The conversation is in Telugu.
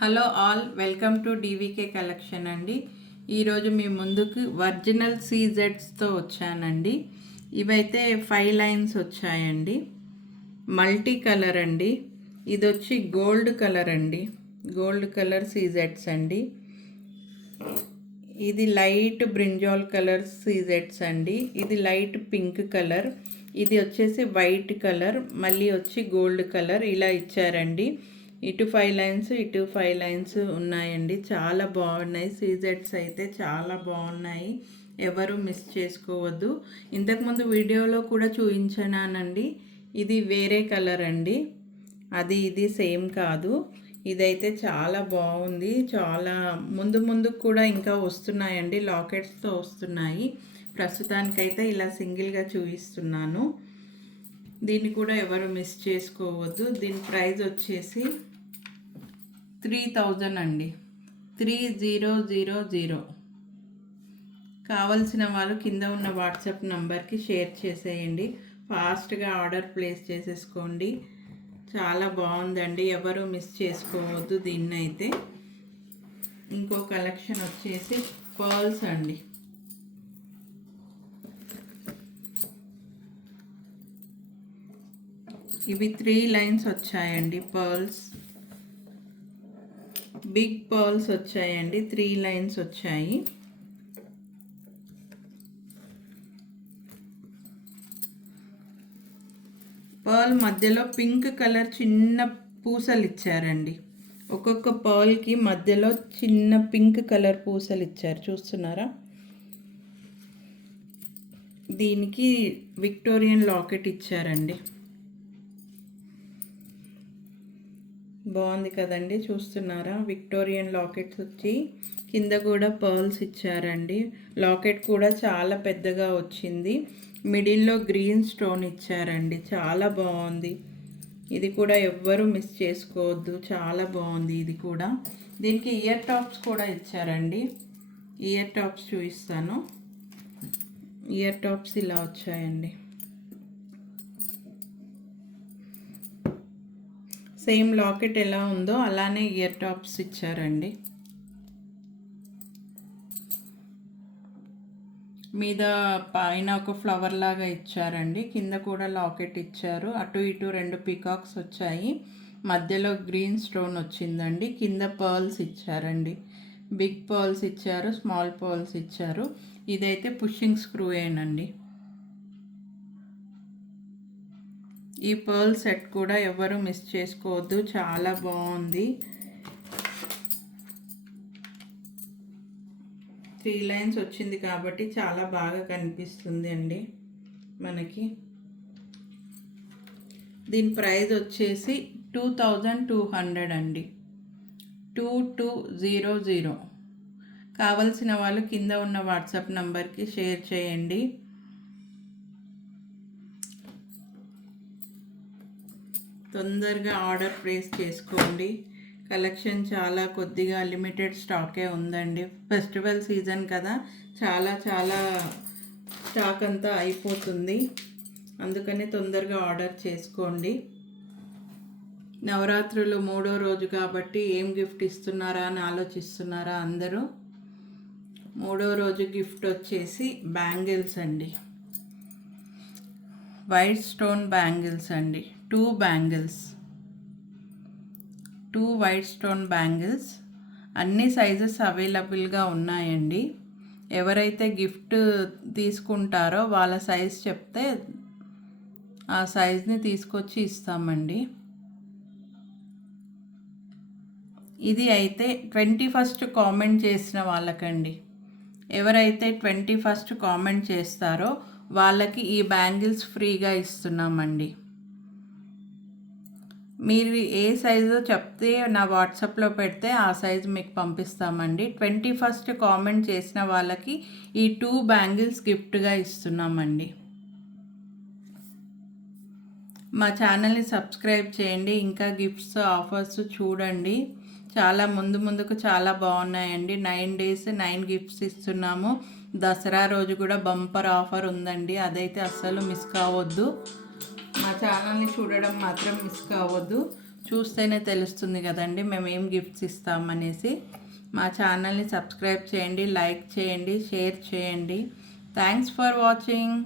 Hello all, welcome to DVK collection అండి. ఈరోజు మీ ముందుకు ఒరిజినల్ సీజెడ్స్తో వచ్చానండి. ఇవైతే 5 లైన్స్ వచ్చాయండి. మల్టీ కలర్ అండి. ఇది వచ్చి గోల్డ్ కలర్ అండి. గోల్డ్ కలర్ సీజెడ్స్ అండి. ఇది లైట్ బ్రింజాల్ కలర్ సీజెడ్స్ అండి. ఇది లైట్ పింక్ కలర్. ఇది వచ్చేసి వైట్ కలర్, మళ్ళీ వచ్చి గోల్డ్ కలర్ ఇలా ఇచ్చారండి. ఇటు 5 లైన్స్, ఇటు 5 లైన్స్ ఉన్నాయండి. చాలా బాగున్నాయి. సీజెడ్స్ అయితే చాలా బాగున్నాయి. ఎవరు మిస్ చేసుకోవద్దు. ఇంతకుముందు వీడియోలో కూడా చూపించానండి. ఇది వేరే కలర్ అండి. అది ఇది సేమ్ కాదు. ఇదైతే చాలా బాగుంది. చాలా ముందు కూడా ఇంకా వస్తున్నాయండి. లాకెట్స్తో వస్తున్నాయి. ప్రస్తుతానికైతే ఇలా సింగిల్గా చూపిస్తున్నాను. దీన్ని కూడా ఎవరు మిస్ చేసుకోవద్దు. దీని ప్రైస్ వచ్చేసి 3000 అండి. 3000. కావలసిన వాళ్ళు కింద ఉన్న వాట్సాప్ నంబర్కి షేర్ చేసేయండి. ఫాస్ట్గా ఆర్డర్ ప్లేస్ చేసేసుకోండి. చాలా బాగుందండి. ఎవరు మిస్ చేసుకోవద్దు దీన్నైతే. ఇంకో కలెక్షన్ వచ్చేసి పర్ల్స్ అండి. ఇవి 3 లైన్స్ వచ్చాయండి. పర్ల్స్, బిగ్ పర్ల్స్ వచ్చాయండి. 3 లైన్స్ వచ్చాయి. పర్ల్ మధ్యలో పింక్ కలర్ చిన్న పూసలు ఇచ్చారండి. ఒక్కొక్క పర్ల్కి మధ్యలో చిన్న పింక్ కలర్ పూసలు ఇచ్చారు, చూస్తున్నారా? దీనికి విక్టోరియన్ లాకెట్ ఇచ్చారండి. బాగుంది కదండి, చూస్తున్నారా? విక్టోరియన్ లాకెట్స్ వచ్చి కింద కూడా పర్ల్స్ ఇచ్చారండి. లాకెట్ కూడా చాలా పెద్దగా వచ్చింది. మిడిల్లో గ్రీన్ స్టోన్ ఇచ్చారండి. చాలా బాగుంది. ఇది కూడా ఎవ్వరూ మిస్ చేసుకోవద్దు. చాలా బాగుంది ఇది కూడా. దీనికి ఇయర్ టాప్స్ కూడా ఇచ్చారండి. ఇయర్ టాప్స్ చూపిస్తాను. ఇయర్ టాప్స్ ఇలా వచ్చాయండి. సేమ్ లాకెట్ ఎలా ఉందో అలానే ఇయర్ టాప్స్ ఇచ్చారండి. మీద పైన ఒక ఫ్లవర్ లాగా ఇచ్చారండి. కింద కూడా లాకెట్ ఇచ్చారు. అటు ఇటు 2 పీకాక్స్ వచ్చాయి. మధ్యలో గ్రీన్ స్టోన్ వచ్చిందండి. కింద పర్ల్స్ ఇచ్చారండి. బిగ్ పర్ల్స్ ఇచ్చారు, స్మాల్ పర్ల్స్ ఇచ్చారు. ఇదైతే పుషింగ్ స్క్రూ ఏనండి. ఈ పర్ల్ సెట్ కూడా ఎవరు మిస్ చేసుకోవద్దు. చాలా బాగుంది. 3 లైన్స్ వచ్చింది కాబట్టి చాలా బాగా కనిపిస్తుంది అండి మనకి. దీని ప్రైస్ వచ్చేసి 2200 అండి. 2200. కావలసిన వాళ్ళు కింద ఉన్న వాట్సాప్ నంబర్కి షేర్ చేయండి. తొందరగా ఆర్డర్ ప్లేస్ చేసుకోండి. కలెక్షన్ చాలా కొద్దిగా లిమిటెడ్ స్టాకే ఉందండి. ఫెస్టివల్ సీజన్ కదా, చాలా స్టాక్ అంతా అయిపోతుంది. అందుకని తొందరగా ఆర్డర్ చేసుకోండి. నవరాత్రులు 3వ రోజు కాబట్టి ఏం గిఫ్ట్ ఇస్తున్నారా అని ఆలోచిస్తున్నారా అందరూ? 3వ రోజు గిఫ్ట్ వచ్చేసి బ్యాంగిల్స్ అండి. వైట్ స్టోన్ బ్యాంగిల్స్ అండి. 2 బ్యాంగిల్స్, 2 వైట్ స్టోన్ బ్యాంగిల్స్. అన్ని సైజెస్ అవైలబుల్గా ఉన్నాయండి. ఎవరైతే గిఫ్ట్ తీసుకుంటారో వాళ్ళ సైజ్ చెప్తే ఆ సైజ్ని తీసుకొచ్చి ఇస్తామండి. ఇది అయితే 21st కామెంట్ చేసిన వాళ్ళకండి. ఎవరైతే 21st కామెంట్ చేస్తారో వాళ్ళకి ఈ బ్యాంగిల్స్ ఫ్రీగా ఇస్తున్నామండి. మీరు ఏ సైజు చెప్తే నా వాట్సాప్లో పెడితే ఆ సైజు మీకు పంపిస్తామండి. 21st కామెంట్ చేసిన వాళ్ళకి ఈ 2 బ్యాంగిల్స్ గిఫ్ట్గా ఇస్తున్నామండి. మా ఛానల్ని సబ్స్క్రైబ్ చేయండి. ఇంకా గిఫ్ట్స్, ఆఫర్స్ చూడండి. చాలా ముందుకు చాలా బాగున్నాయండి. 9 days 9 గిఫ్ట్స్ ఇస్తున్నాము. దసరా రోజు కూడా బంపర్ ఆఫర్ ఉందండి. అదైతే అస్సలు మిస్ కావద్దు. మా ఛానల్ని చూడడం మాత్రం మిస్ కావద్దు. చూస్తేనే తెలుస్తుంది కదండి మేము ఏం గిఫ్ట్స్ ఇస్తామనేసి. మా ఛానల్ని సబ్స్క్రైబ్ చేయండి, లైక్ చేయండి, షేర్ చేయండి. Thanks for watching.